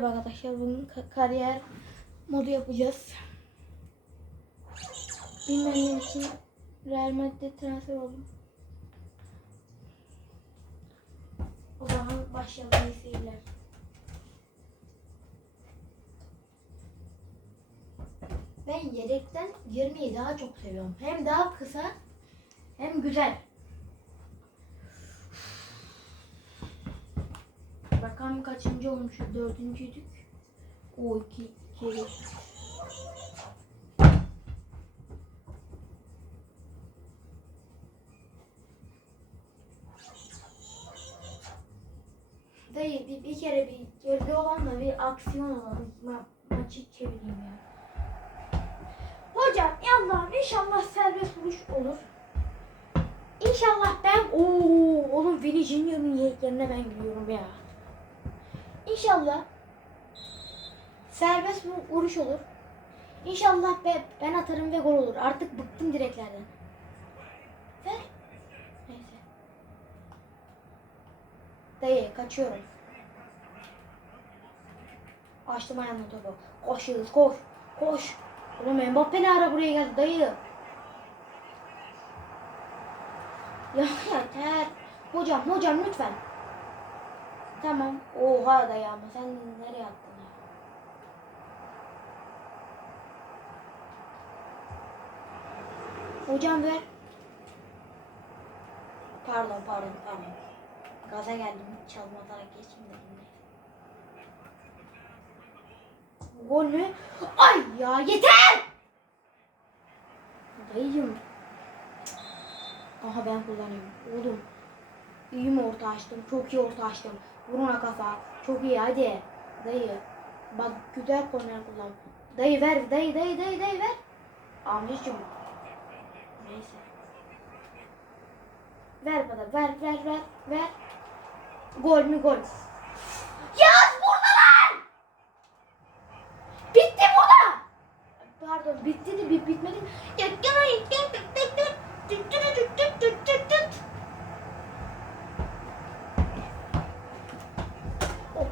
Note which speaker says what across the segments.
Speaker 1: Merhaba arkadaşlar. Bugün ka- kariyer modu yapacağız. Bilmeyenler için Real Madrid'e transfer oldum. O zaman başlayalım iyi. Ben yedekten 20'yi daha çok seviyorum. Hem daha kısa hem güzel. Bakalım kaçıncı olmuşuz? Dördüncüydük. O iki, iki. Dayı bir, bir kere bir geride olan da bir aksiyon olan ma maçı çevireyim ya. Hocam Allah'ım inşallah serbest vuruş olur. İnşallah ben ooo oğlum Vini Junior'ın ye- yerine ben giriyorum ya. İnşallah serbest vu- vuruş olur. İnşallah be, ben atarım ve gol olur. Artık bıktım direklerden. Ver. Neyse. Dayı kaçıyorum. Açtım ayağımı topu. Koş Yıldız koş. Koş. Oğlum Mbappe ne ara buraya geldi dayı. Ya yeter. Hocam hocam lütfen. Tamam. Oha dayı ama sen nereye attın ya? Hocam ver. Pardon pardon pardon. Gaza geldim. Çalma atarak geçeyim dedim. Gol mü? Ay ya yeter! Dayıcım. Aha ben kullanıyorum. Oğlum. İyi mi orta açtım? Çok iyi orta açtım. Vuruna kafa. Çok iyi hadi. Dayı. Bak güzel korner kullan. Dayı ver. Dayı dayı dayı dayı ver. Amcacım. Neyse. Ver bana. Ver ver ver ver. Gol mü gol. Yaz burada lan! Bitti burada. Pardon bitti de bit bitmedi. Ya gene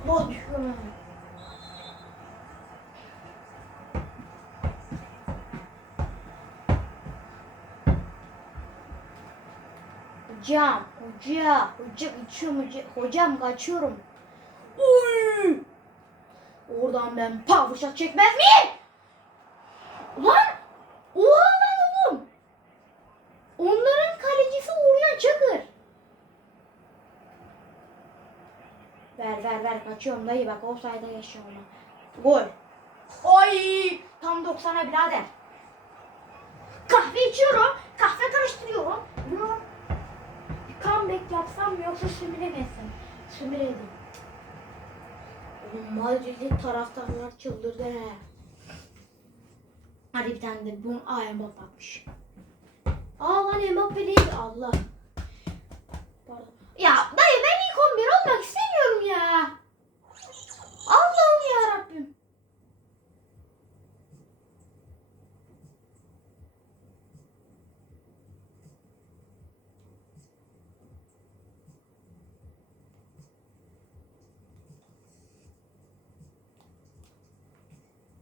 Speaker 1: Düşüyorum. Hocam, hoca, hoca kaçıyorum, hoca, hocam kaçıyorum. Uy! Oradan ben shot çekmez miyim? Ulan! Oha lan oğlum! Onların kalecisi Uğurcan Çakır. Ver ver kaçıyorum dayı bak offside'a yaşıyorum. Gol. Oy! Tam 90'a birader. Kahve içiyorum. Kahve karıştırıyorum. Yok. Comeback yapsam mı yoksa? Sömüre edeyim. Oğlum Madrid'li taraftarlar çıldırdı he. Tane de bu Aa Mbappe atmış. Aa lan Mbappe değil Allah. Ya dayı ben ilk 11 olmak istemiyorum ya. Allah'ım ya Rabbim.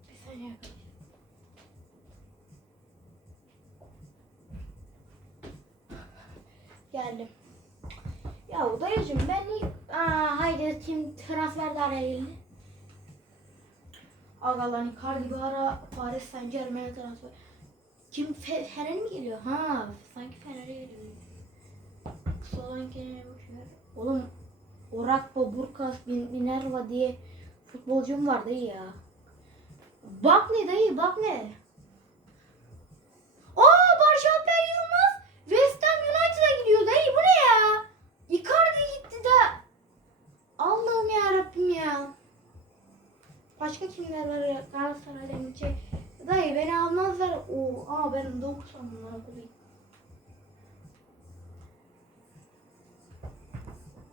Speaker 1: Bir saniye. Geldim. Ya dayıcım ben niye... Aa haydi kim transfer de araya geldi. Agalan Icardi ara Paris Saint Germain'e transfer. Kim Fe- Fener mi geliyor? Ha sanki Fener'e geliyor. Kısa olan kenara boşver. Oğlum Orakpo, Burkas, Minerva diye futbolcum var dayı ya. Bak ne dayı bak ne. Aa Barış Alper Yılmaz West Ham United'a gidiyor dayı bu ne ya? Icardi gitti de. Allah'ım ya. Başka kimler var ya Galatasaray'dan gidecek? Dayı beni almazlar. Oo, aa benim 9 sandım lan okuyayım.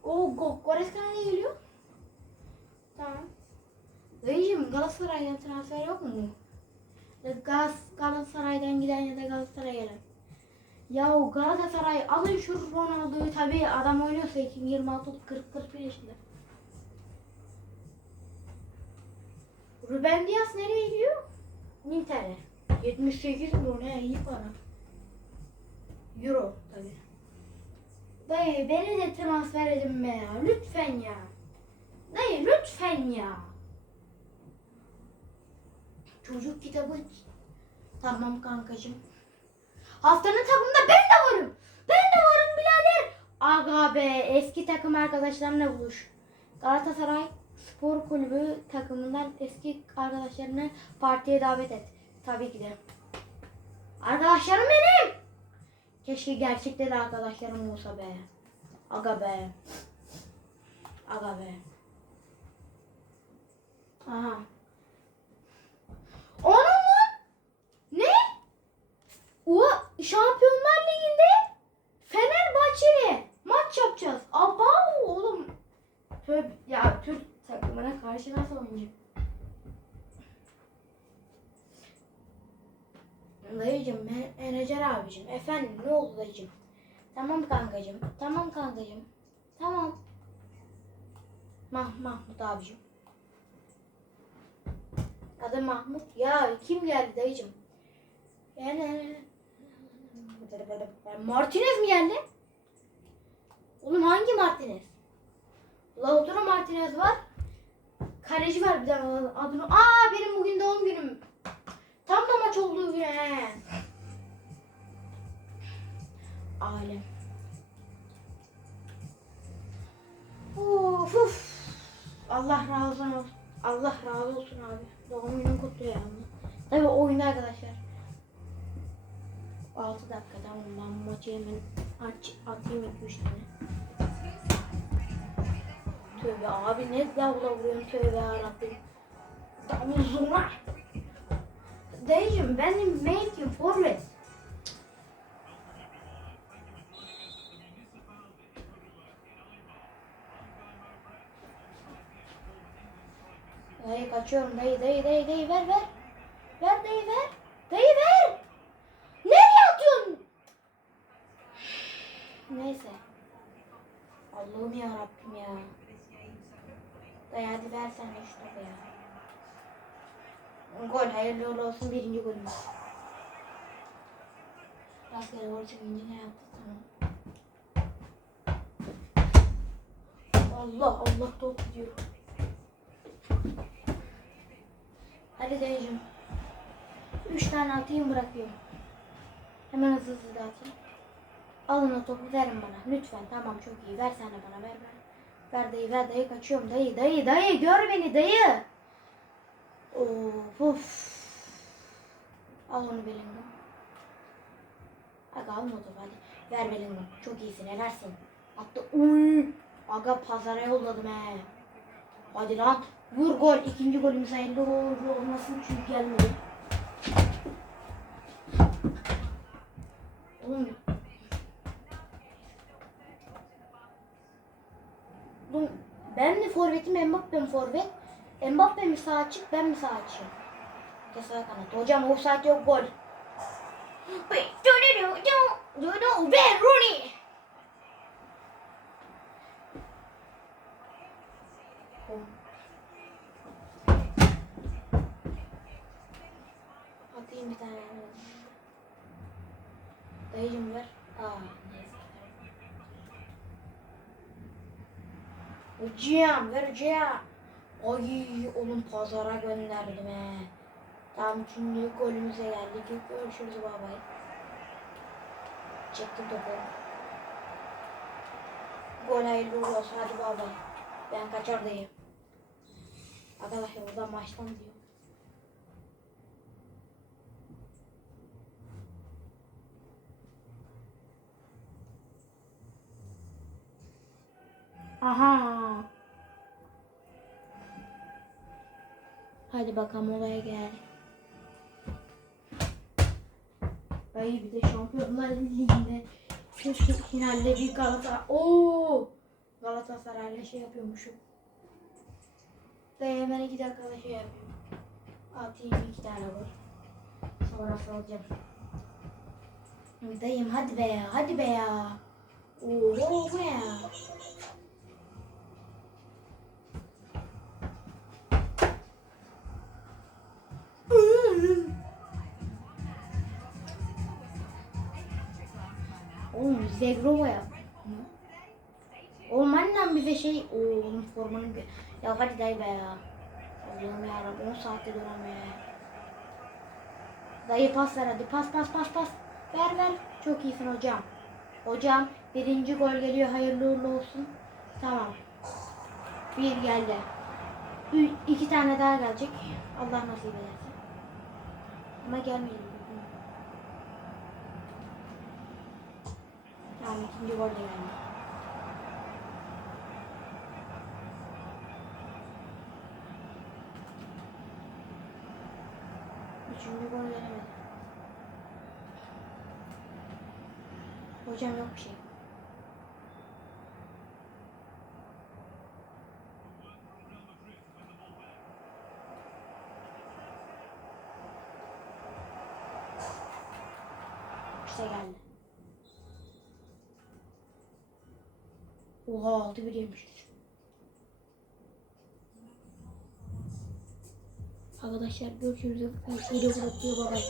Speaker 1: Oo Go Goreska ne geliyor? Tamam. Dayıcım Galatasaray'dan transfer yok mu? Gaz Galatasaray'dan giden ya da Galatasaray'a gelen. Ya o Galatasaray alın şu Ronaldo'yu tabii adam oynuyorsa 26 40 41 yaşında. Ruben Dias nereye gidiyor? Inter'e. 78 euro ne iyi para. Euro tabii. Dayı beni de transfer edin be ya. Lütfen ya. Dayı lütfen ya. Çocuk kitabı. Tamam kankacığım. Haftanın takımında ben de varım. Ben de varım birader. Aga be eski takım arkadaşlarımla buluş. Galatasaray Spor Kulübü takımından eski arkadaşlarını partiye davet et. Tabii ki de. Arkadaşlarım benim. Keşke gerçekte de arkadaşlarım olsa be. Aga be. Aga be. Aha. Onun mu? Ne? O Şampiyonlar Ligi'nde Fenerbahçe'yle maç yapacağız. Aba oğlum. Tövbe ya Türk takımına karşı nasıl oynayacak? Dayıcım, me- menajer abicim. Efendim ne oldu dayıcım? Tamam kankacım. Tamam kankacım. Tamam. Mah Mahmut abicim. Adı Mahmut. Ya kim geldi dayıcım? Yani Martinez mi geldi? Oğlum hangi Martinez? Lautaro Martinez var. Kaleci var bir tane adını. Aa benim bugün doğum günüm. Tam da maç olduğu gün he. Alem. Of of. Allah razı olsun. Allah razı olsun abi. Doğum günün kutlu ya. Tabii oyunda arkadaşlar. 6 dakika tamam ben maçı hemen aç, atayım 2-3 tane. Tövbe abi ne davula vuruyorsun tövbe yarabbim. Davul zurna. Dayıcım benim mevkim forvet. Dayı kaçıyorum dayı dayı dayı dayı ver ver. Ver dayı ver. Dayı ver. Nereye atıyorsun? Neyse. Allah'ım ya Rabbim ya. Dayı hadi versene şu. Gol hayırlı uğurlu olsun birinci golümüz. Rastgele gol çıkınca ne yaptı tamam. Allah Allah top gidiyor. Hadi dayıcım. Üç tane atayım bırakıyorum. Hemen hızlı hızlı dağıtayım. Alın o topu verin bana. Lütfen tamam çok iyi. Ver sen de bana ver ver. Ver dayı ver dayı kaçıyorum dayı dayı dayı gör beni dayı. Of of. Al onu Bellingham. Aga alma o topu hadi. Ver Bellingham. Çok iyisin helalsin. Attı. Uy. Aga pazara yolladım he. Hadi lan. Vur gol. İkinci golümüz hayırlı uğurlu olmasın çünkü gelmedi. Oğlum forvetim Mbappe mi forvet? Mbappe mi sağ açık ben mi sağ açığım? Ya sağ kanat. Hocam offside yok gol. Wayne Rooney. Atayım bir tane. Dayıcım ver. Aa neyse. Hocam ver hocam. Ay oğlum pazara gönderdim he. Tamam üçüncü golümüze geldik. Görüşürüz babay. Çektim topu. Gol hayırlı uğurlu olsun hadi babay. Ben kaçar dayı. Arkadaşlar burada maçtan diyor. Aha. Hadi bakalım olaya gel. Ay bir de Şampiyonlar Ligi'nde şu, şu finalde bir Galatasaray. Oo! Galatasaray'la şey yapıyormuşum. Dayı hemen iki dakikada şey yapıyorum. Atayım iki tane gol. Sonra salacağım. Dayım hadi be ya, hadi be ya. Oo bu ne ya? Zegrova yap. Oğlum annem bize şey oğlum formanın gö- ya hadi dayı be ya. Allah'ım yarabbim 10 saatte dönemiyor ya. Dayı pas ver hadi pas pas pas pas. Ver ver. Çok iyisin hocam. Hocam birinci gol geliyor hayırlı uğurlu olsun. Tamam. Bir geldi. Ü- iki tane daha gelecek. Allah nasip ederse. Ama gelmedi. Tamam ikinci gol de geldi. Üçüncü gol gelemedi. Hocam yok bir şey. İşte geldi. Oha altı bir yemişiz. Arkadaşlar görüşürüz. Her şeyi bırakıyor babay.